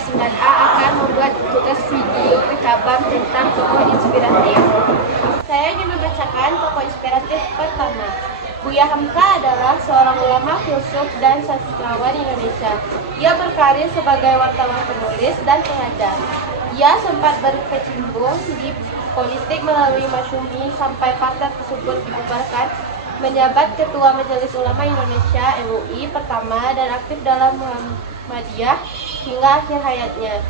kelas 9A akan membuat tugas video kabar tentang tokoh inspiratif. Saya ingin membacakan tokoh inspiratif pertama. Buya Hamka adalah seorang ulama, filsuf, dan sastrawan Indonesia. Ia berkarir sebagai wartawan penulis dan pengajar. Ia sempat berkecimpung di politik melalui Masyumi sampai partai tersebut dibubarkan, menjabat Ketua Majelis Ulama Indonesia (MUI) pertama dan aktif dalam Muhammadiyah hingga akhir hayatnya.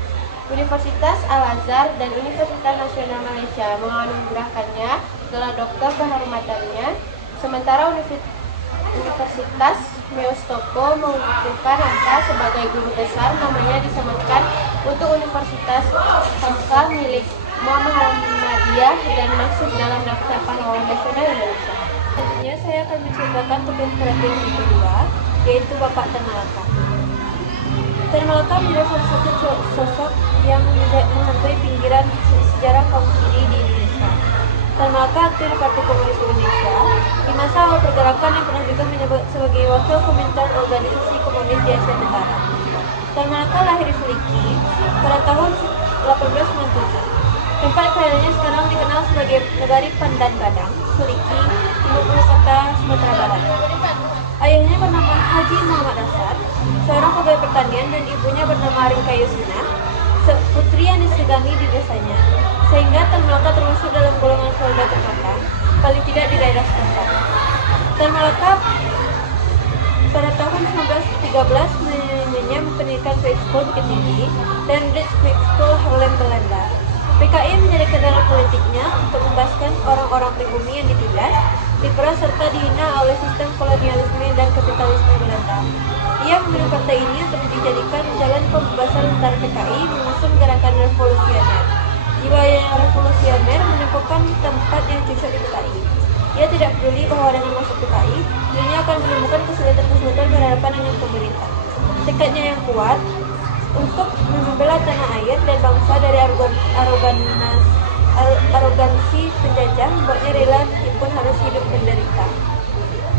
Universitas Al-Azhar dan Universitas Nasional Malaysia menganugerahkannya gelar doktor kehormatannya, sementara Universitas Mostopo mengukuhkan Hamka sebagai guru besar. Namanya disamakan untuk Universitas Hamka milik Muhammadiyah dan masuk dalam daftar pahlawan nasional Indonesia. Selanjutnya saya akan menceritakan tokoh inspiratif yang kedua, yaitu Bapak Tan Malaka. Tan Malaka menjadi salah satu sosok yang menghantui pinggiran sejarah kaum kiri di Indonesia. Tan Malaka aktif di Partai Komunis Indonesia di masa awal pergerakan yang pernah juga menyebut sebagai wakil komentar organisasi komunis di Asia Tenggara. Tan Malaka lahir di Suliki pada tahun 1897. Tempat kelahirannya sekarang dikenal sebagai Negari Pandan Gadang, Suliki, Timur Kota, Sumatera Barat. Ayahnya bernama Haji Muhammad Asar, seorang pegawai pertanian, dan ibunya bernama Ringka Yusina, putri yang disegani di desanya, sehingga Tan Malaka termasuk dalam golongan keluarga terpandang, paling tidak di daerah setempat. Tan Malaka pada tahun 1913 menyambangi pendidikan High School Bukit Tinggi dan Dutch High School Haarlem, Belanda. PKI menjadi kendaraan politiknya untuk membebaskan orang-orang pribumi yang ditindas, diperas serta dihina oleh sistem kolonialisme dan kapitalisme Belanda. Ia memilih partai ini untuk dijadikan jalan pembebasan antara PKI mengusung gerakan revolusioner. Jiwa yang revolusioner menemukan tempat yang cocok di PKI. Ia tidak peduli bahwa dengan masuk PKI, dirinya akan menemukan kesulitan-kesulitan berhadapan dengan pemerintah. Tekadnya yang kuat untuk membela tanah air dan bangsa dari arogansi penjajah membuatnya rela meskipun harus hidup menderita.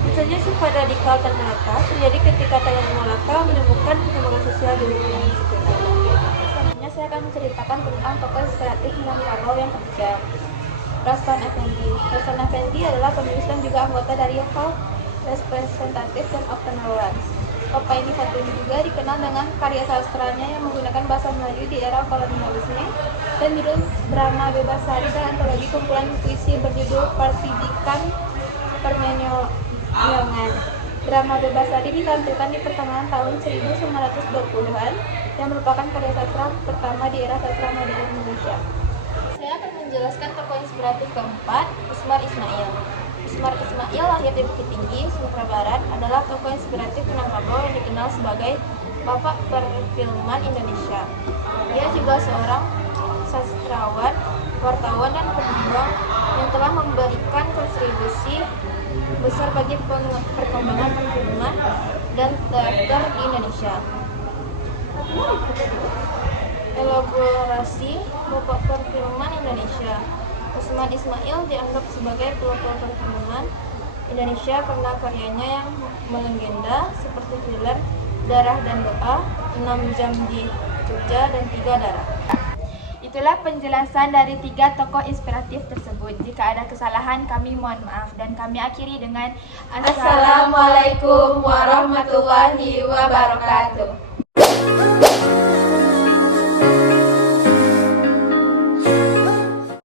Misalnya sifat radikal Tan Malaka terjadi ketika Tan Malaka menemukan perkembangan sosial di lingkungan sekitar. Selanjutnya saya akan menceritakan tentang tokoh inspiratif Minangkabau yang ketiga, Raston Effendi. Raston Effendi adalah penulis dan juga anggota dari House Representative of the Netherlands. Tokoh ini satu ini juga dikenal dengan karya sastranya yang menggunakan bahasa Melayu di era kolonialisme dan judul Brahma Bebasari dan antologi kumpulan puisi berjudul Persidikan Permenyolangan. Brahma Bebasari ditampilkan di pertengahan tahun 1920-an yang merupakan karya sastra pertama di era sastra modern Indonesia. Saya akan menjelaskan tokoh inspiratif keempat, Usmar Ismail. Usmar Ismail lahir di Bukit Tinggi, Sumatera Barat, adalah tokoh inspiratif Minangkabau yang dikenal sebagai Bapak Perfilman Indonesia. Ia juga seorang sastrawan, wartawan, dan pejuang yang telah memberikan kontribusi besar bagi perkembangan perfilman dan teater di Indonesia. Elaborasi Bapak Perfilman Indonesia. Usmar Ismail dianggap sebagai pelopor perfilman Indonesia karena karyanya yang melegenda seperti thriller Darah dan Doa, 6 Jam di Jogja, dan 3 Darah. Itulah penjelasan dari 3 tokoh inspiratif tersebut. Jika ada kesalahan kami mohon maaf, dan kami akhiri dengan Assalamualaikum warahmatullahi wabarakatuh.